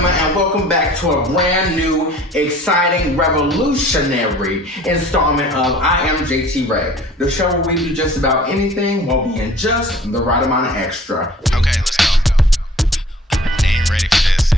gentlemen, and welcome back to a brand new, exciting, revolutionary installment of I Am JT-Rae, the show where we do just about anything while being just the right amount of extra. Okay, let's go. They ain't ready for this.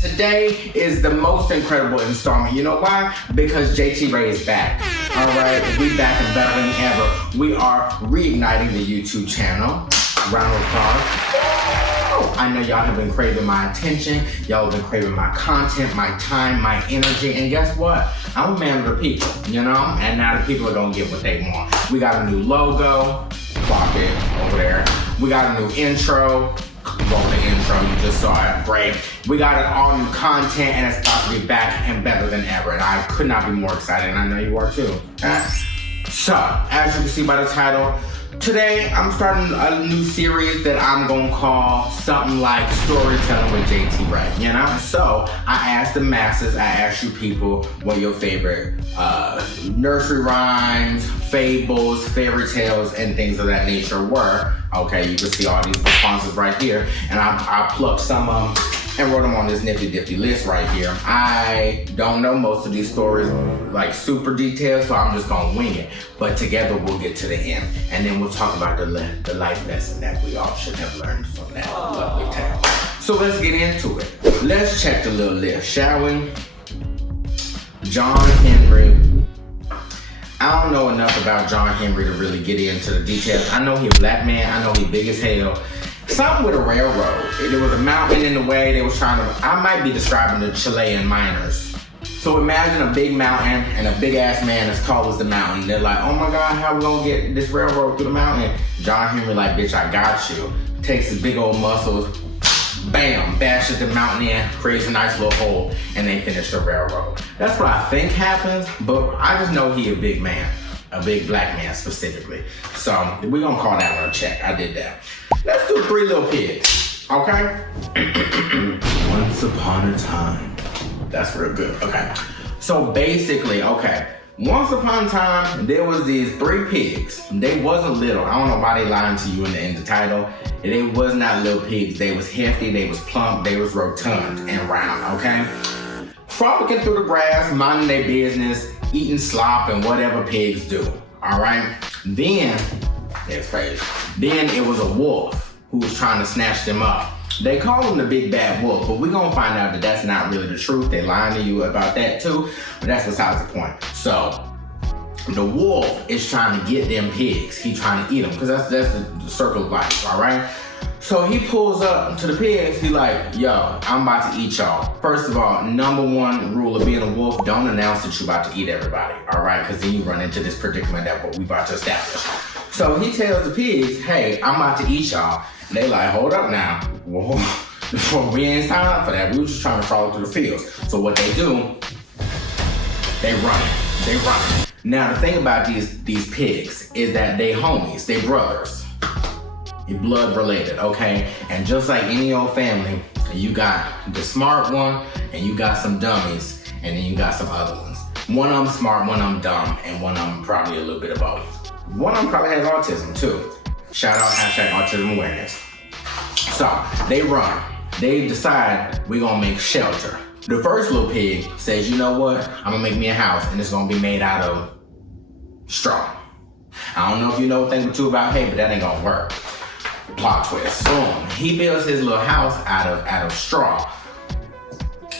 Today is the most incredible installment. You know why? Because JT-Rae is back. All right, we back and better than ever. We are reigniting the YouTube channel. Round of applause. I know y'all have been craving my attention. Y'all have been craving my content, my time, my energy. And guess what? I'm a man of the people, you know? And now the people are gonna get what they want. We got a new logo. Clock it over there. We got a new intro. Roll the intro, you just saw it, great. We got all new content and it's about to be back and better than ever. And I could not be more excited, and I know you are too. So, as you can see by the title, today I'm starting a new series that I'm gonna call something like Storytelling with JT-Rae, you know? So, I asked the masses, I asked you people what your favorite nursery rhymes, fables, fairy tales, and things of that nature were. Okay, you can see all these responses right here. And I plucked some of them and wrote them on this nifty list right here. I don't know most of these stories like super detailed, so I'm just gonna wing it. But together we'll get to the end. And then we'll talk about the life lesson that we all should have learned from that lovely tale. So let's get into it. Let's check the little list, shall we? John Henry. I don't know enough about John Henry to really get into the details. I know he's a black man. I know he's big as hell. Something with a railroad. There was a mountain in the way. They was trying to, I might be describing the Chilean miners. So imagine a big mountain and a big ass man as tall as the mountain. They're like, oh my God, how we gonna get this railroad through the mountain? John Henry like, bitch, I got you. Takes his big old muscles, bam, bashes the mountain in, creates a nice little hole, and they finish the railroad. That's what I think happens, but I just know he a big man, a big black man specifically. So we're gonna call that one a check. I did that. Let's do Three Little Pigs, okay? Once upon a time. That's real good, okay. So basically, okay, once upon a time, there was these three pigs. They wasn't little. I don't know why they lying to you in the title. They was not little pigs. They was hefty, they was plump, they was rotund and round, okay? Frolicking through the grass, minding their business, eating slop and whatever pigs do, all right? Then, that's crazy. Then it was a wolf who was trying to snatch them up. They call him the big bad wolf, but we're gonna find out that that's not really the truth. They lying to you about that too, but that's besides the point. So, the wolf is trying to get them pigs. He's trying to eat them, because that's the circle of life, all right? So he pulls up to the pigs. He like, yo, I'm about to eat y'all. First of all, number one rule of being a wolf, don't announce that you're about to eat everybody, all right? Because then you run into this predicament that what we about to establish. So he tells the pigs, hey, I'm about to eat y'all. And they like, hold up now. Whoa. We ain't signed up for that. We were just trying to follow through the fields. So what they do, they run. Now the thing about these pigs is that they homies, they brothers. You're blood related, okay? And just like any old family, you got the smart one and you got some dummies and then you got some other ones. One of them smart, one of them dumb, and one of them probably a little bit of both. One of them probably has autism too. Shout out #autism awareness. So they run. They decide we're gonna make shelter. The first little pig says, you know what? I'm gonna make me a house and it's gonna be made out of straw. I don't know if you know a thing or two about hay, but that ain't gonna work. Plot twist. Boom. He builds his little house out of straw.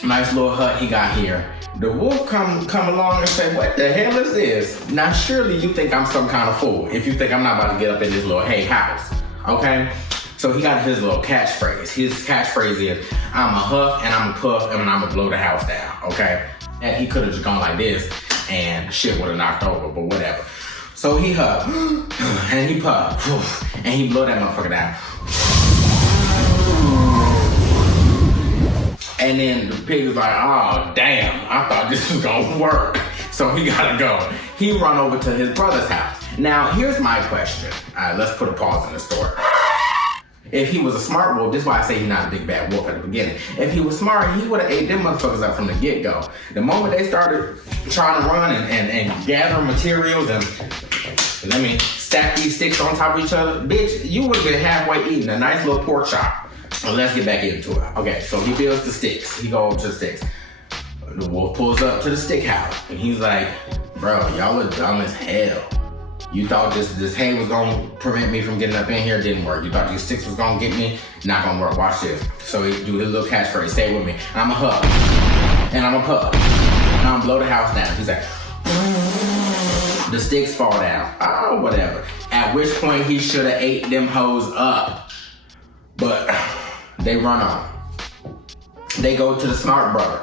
Nice little hut he got here. The wolf come along and say, what the hell is this? Now surely you think I'm some kind of fool if you think I'm not about to get up in this little hay house, okay? So he got his little catchphrase. His catchphrase is, I'm a huff and I'm a puff and I'm gonna blow the house down, okay? And he could have just gone like this and shit would have knocked over, but whatever. So he huff and he puff and he blow that motherfucker down. And then the pig was like, oh damn, I thought this was gonna work. So he gotta go. He run over to his brother's house. Now, here's my question. All right, let's put a pause in the story. If he was a smart wolf, this is why I say he's not a big bad wolf at the beginning. If he was smart, he would have ate them motherfuckers up from the get-go. The moment they started trying to run and gather materials and stack these sticks on top of each other, bitch, you would have been halfway eating a nice little pork chop. So let's get back into it. Okay, so he builds the sticks. He goes to the sticks. The wolf pulls up to the stick house and he's like, bro, y'all are dumb as hell. You thought this hay was gonna prevent me from getting up in here, it didn't work. You thought these sticks was gonna get me, not gonna work, watch this. So he do his little catchphrase, say it with me. I'm a hug, and I'm a puff, and I'm gonna blow the house down. He's like, the sticks fall down, oh, whatever. At which point he should've ate them hoes up. But they run on. They go to the smart brother,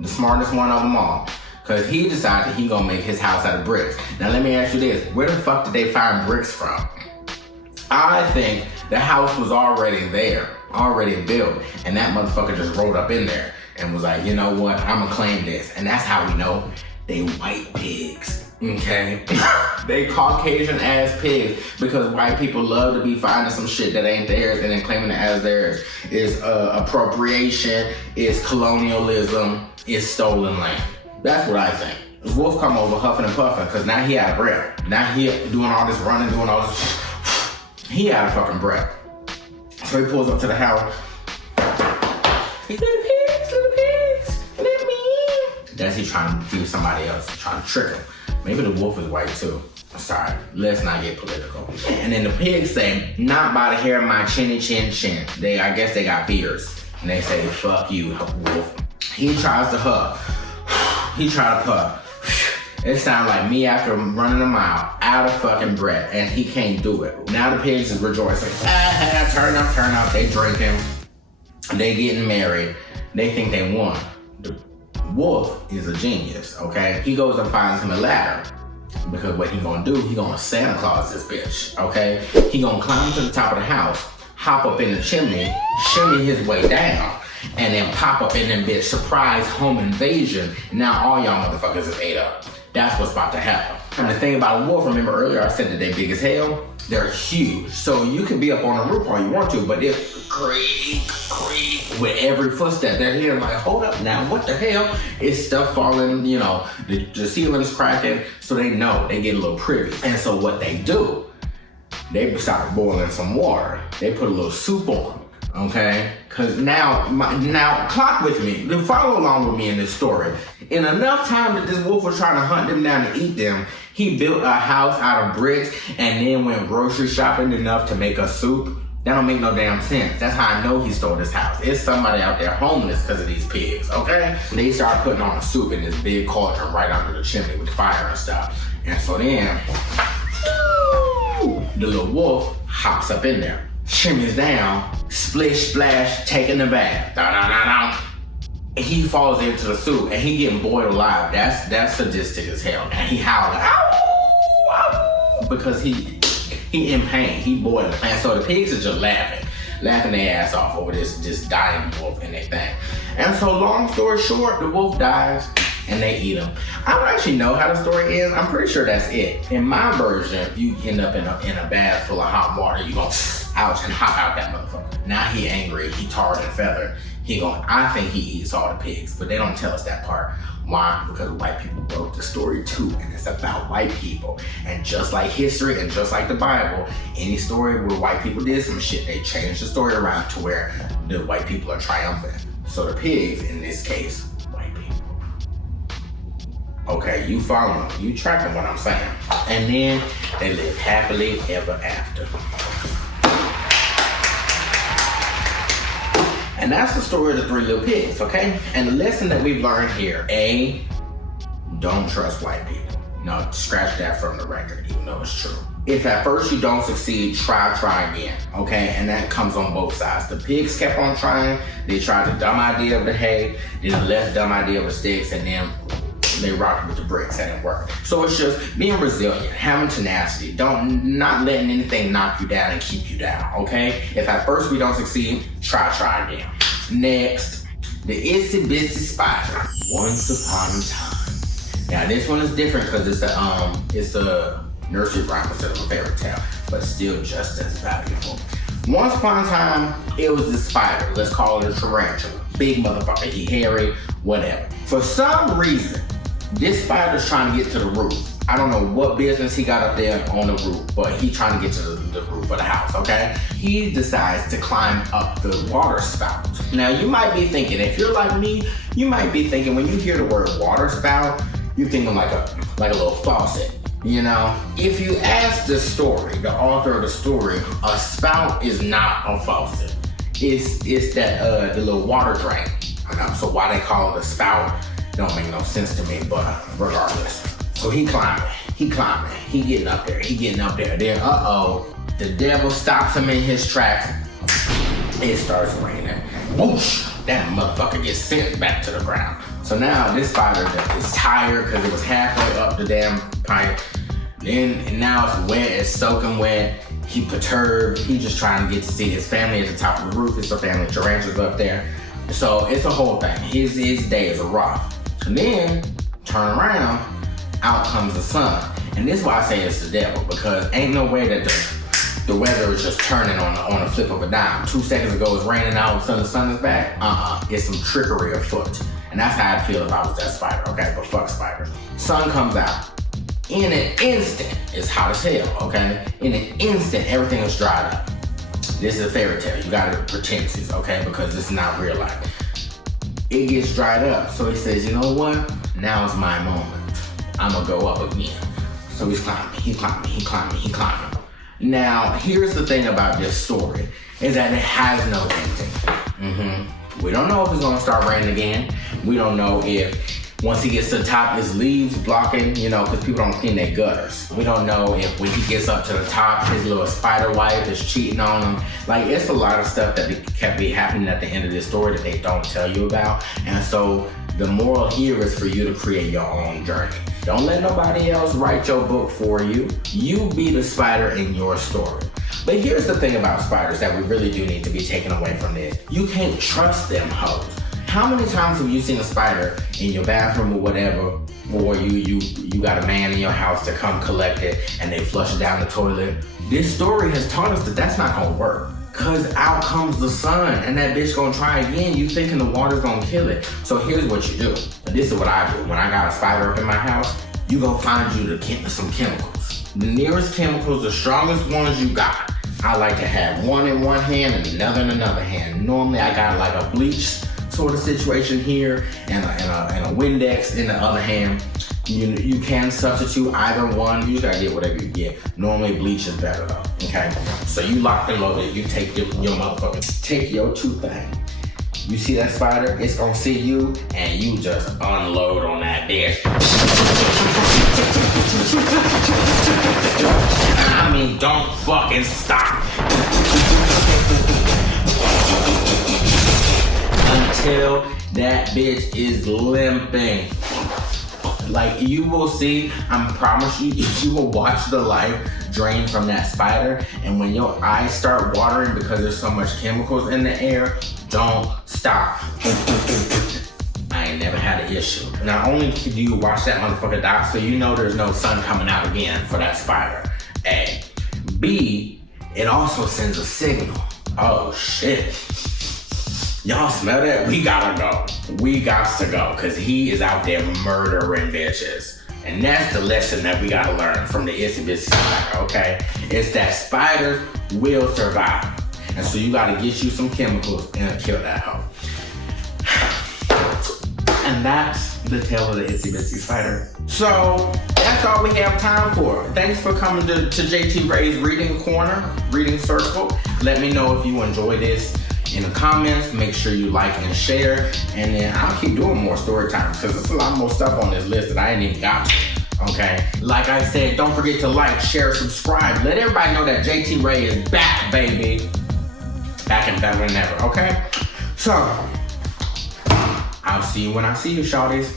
the smartest one of them all. Cause he decided he gonna make his house out of bricks. Now let me ask you this, where the fuck did they find bricks from? I think the house was already there, already built, and that motherfucker just rolled up in there and was like, you know what, I'ma claim this. And that's how we know they white pigs, okay? They Caucasian ass pigs, because white people love to be finding some shit that ain't theirs and then claiming it as theirs. Is appropriation, is colonialism, is stolen land. That's what I think. The wolf come over huffing and puffing because now he out of breath. Now he doing all this running, doing all this. He out of fucking breath. So he pulls up to the house. He's little pigs, let me in. That's he trying to do somebody else, trying to trick him. Maybe the wolf is white too. Sorry, let's not get political. And then the pigs say, not by the hair of my chinny chin chin. I guess they got beards. And they say, fuck you, wolf. He tries to huff. He tried to puff. It sounded like me after running a mile, out of fucking breath, and he can't do it. Now the pigs is rejoicing. Turn up, they drinking. They getting married. They think they won. The wolf is a genius, okay? He goes and finds him a ladder. Because what he gonna do, he gonna Santa Claus this bitch, okay? He gonna climb to the top of the house, hop up in the chimney, shimmy his way down, and then pop up in them bitch, surprise home invasion. Now all y'all motherfuckers is ate up. That's what's about to happen. And the thing about a wolf, remember earlier I said that they big as hell? They're huge. So you can be up on the roof all you want to, but it's creak with every footstep. They're here like, hold up now, what the hell? It's stuff falling, you know, the ceiling's cracking, so they know, they get a little privy. And so what they do, they start boiling some water. They put a little soup on. Okay, cause now clock with me, follow along with me in this story. In enough time that this wolf was trying to hunt them down to eat them, he built a house out of bricks and then went grocery shopping enough to make a soup. That don't make no damn sense. That's how I know he stole this house. It's somebody out there homeless because of these pigs, okay? They start putting on a soup in this big cauldron right under the chimney with fire and stuff. And so then, the little wolf hops up in there, shimmies down, splish splash, taking the bath. He falls into the soup and he getting boiled alive. That's sadistic as hell. And he howling, ow, ow, because he in pain, he boiling. And so the pigs are just laughing their ass off over this dying wolf and their thing. And so long story short, the wolf dies and they eat him. I don't actually know how the story ends. I'm pretty sure that's it. In my version, if you end up in a bath full of hot water, you gonna ouch and hop out that motherfucker. Now he angry, he tarred and feathered. I think he eats all the pigs, but they don't tell us that part. Why? Because white people wrote the story too, and it's about white people. And just like history and just like the Bible, any story where white people did some shit, they changed the story around to where the white people are triumphant. So the pigs, in this case, white people. Okay, you following, you tracking what I'm saying. And then they live happily ever after. And that's the story of the three little pigs, okay? And the lesson that we've learned here, A, don't trust white people. No, scratch that from the record, even though it's true. If at first you don't succeed, try again, okay? And that comes on both sides. The pigs kept on trying. They tried the dumb idea of the hay, then the less dumb idea of the sticks, and then they rocked with the bricks and it worked. So it's just being resilient, having tenacity, not letting anything knock you down and keep you down, okay? If at first we don't succeed, try again. Next, the itsy bitsy spider. Once upon a time, Now this one is different because it's a nursery rhyme instead of a fairy tale, but still just as valuable. Once upon a time, it was this spider. Let's call it a tarantula. Big motherfucker. He hairy, whatever. For some reason, this spider's trying to get to the roof. I don't know what business he got up there on the roof, but he trying to get to the roof of the house, okay? He decides to climb up the water spout. Now, you might be thinking, if you're like me, you might be thinking when you hear the word water spout, you're thinking like a little faucet. You know, if you ask the story, the author of the story, a spout is not a faucet. It's that the little water drain. So why they call it a spout don't make no sense to me, but regardless. So he climbing, he getting up there, Then the devil stops him in his tracks. It starts raining. Whoosh! That motherfucker gets sent back to the ground. So now this spider is tired because it was halfway up the damn pipe. And now it's wet, it's soaking wet. He perturbed, he just trying to get to see his family at the top of the roof. It's a family of tarantulas up there. So it's a whole thing. His day is rough. And then, turn around, out comes the sun. And this is why I say it's the devil, because ain't no way that the weather is just turning on a flip of a dime. 2 seconds ago it's raining out, the sun is back. It's some trickery afoot. And that's how I'd feel if I was that spider, okay? But fuck spiders. Sun comes out. In an instant, it's hot as hell, okay? In an instant, everything is dried up. This is a fairy tale. You gotta pretend this, okay? Because this is not real life. It gets dried up. So he says, you know what? Now's my moment. I'm gonna go up again. So he's climbing. Now, here's the thing about this story, is that it has no ending. We don't know if it's gonna start raining again. We don't know if once he gets to the top, his leaves blocking, you know, because people don't clean their gutters. We don't know if when he gets up to the top, his little spider wife is cheating on him. Like, it's a lot of stuff that can be happening at the end of this story that they don't tell you about. And so the moral here is for you to create your own journey. Don't let nobody else write your book for you. You be the spider in your story. But here's the thing about spiders that we really do need to be taken away from this. You can't trust them hoes. How many times have you seen a spider in your bathroom or whatever, or you got a man in your house to come collect it and they flush it down the toilet? This story has taught us that that's not gonna work. Cause out comes the sun and that bitch gonna try again. You thinking the water's gonna kill it. So here's what you do. This is what I do. When I got a spider up in my house, you go find you some chemicals. The nearest chemicals, the strongest ones you got. I like to have one in one hand and another in another hand. Normally I got like a bleach sort of situation here and a Windex in the other hand. You can substitute either one. You just gotta get whatever you get. Normally bleach is better though, okay? So you locked and loaded. You take your motherfucker, take your two thing. You see that spider, it's gonna see you and you just unload on that bitch. I mean, don't fucking stop. Until that bitch is limping. Like, you will see, I promise you, you will watch the life drain from that spider, and when your eyes start watering because there's so much chemicals in the air, don't stop. I ain't never had an issue. Not only do you watch that motherfucker die, so you know there's no sun coming out again for that spider. A. B, it also sends a signal. Oh shit. Y'all smell that? We gotta go. We got to go, because he is out there murdering bitches. And that's the lesson that we gotta learn from the itsy bitsy spider, okay? It's that spiders will survive. And so you gotta get you some chemicals and kill that hoe. And that's the tale of the itsy bitsy spider. So that's all we have time for. Thanks for coming to JT-Rae's reading corner, reading circle. Let me know if you enjoy this in the comments. Make sure you like and share, and then I'll keep doing more story times because there's a lot more stuff on this list that I ain't even got to. Okay, like I said, don't forget to like, share, subscribe. Let everybody know that JT-Rae is back, baby. Back and better than ever, okay? So I'll see you when I see you, shawties.